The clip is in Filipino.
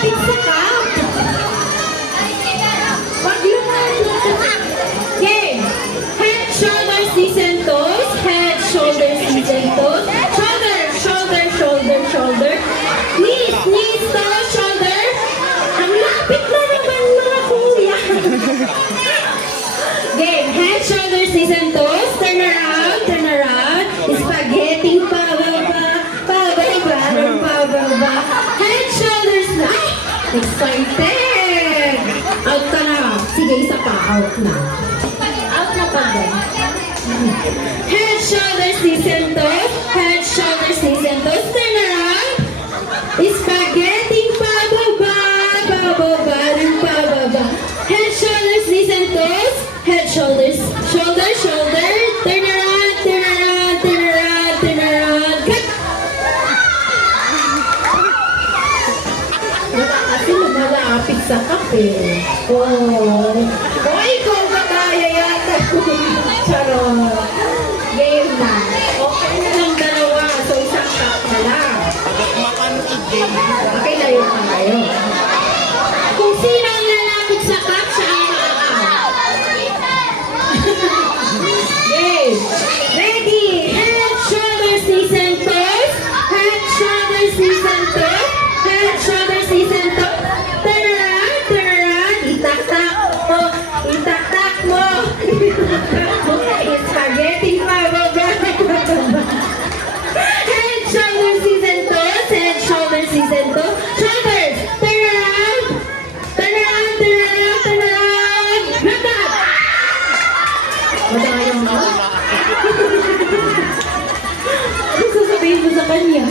lalapit sa cup. Wag lang. Game. Head, shoulders, knees and toes. Head, shoulders, knees and toes. Shoulder, shoulder, shoulder, shoulder. Knees, knees, toes, shoulder. Ang lapit na naman mga kuya. Game. Head, shoulders, knees and toes. Turn around, turn around. Spaghetti, pababa, pababa, pababa. Head, shoulders, ay! Excited! Out ka na. Sige, isa pa. Out na. Out na pa ba? Head, shoulders, knees and toes. Head, shoulders, knees and toes. Turn around. Spaghetti, pababa, pababa, pababa. Head, shoulders, knees and toes. Head, shoulders, shoulder, shoulder. Turn around, turn around, turn around, turn around. Cut! Wala kasi lumalapit sa kape. Oh. Oh, ikaw ba kaya yata? Charot. Game na. Okay na lang dalawa. So, isang cup na lang. Okay, layo na kayo. Kung sino ang lalapit sa cup, siya ang makakaw. Game. Ready. Head, shoulders, knees and toes. Head, shoulders, knees and toes. Head, shoulders, knees and toes. Turn around, turn around. Itak-tak mo. Itak-tak mo. Itak-tak mo. Spaghetti pa, baba. Head, shoulders, knees and toes. Head, shoulders, knees and toes. Shoulders. Turn around. Turn around, turn around, turn around. Look up. Madayang mo. Ano sasabihin mo sa kanya?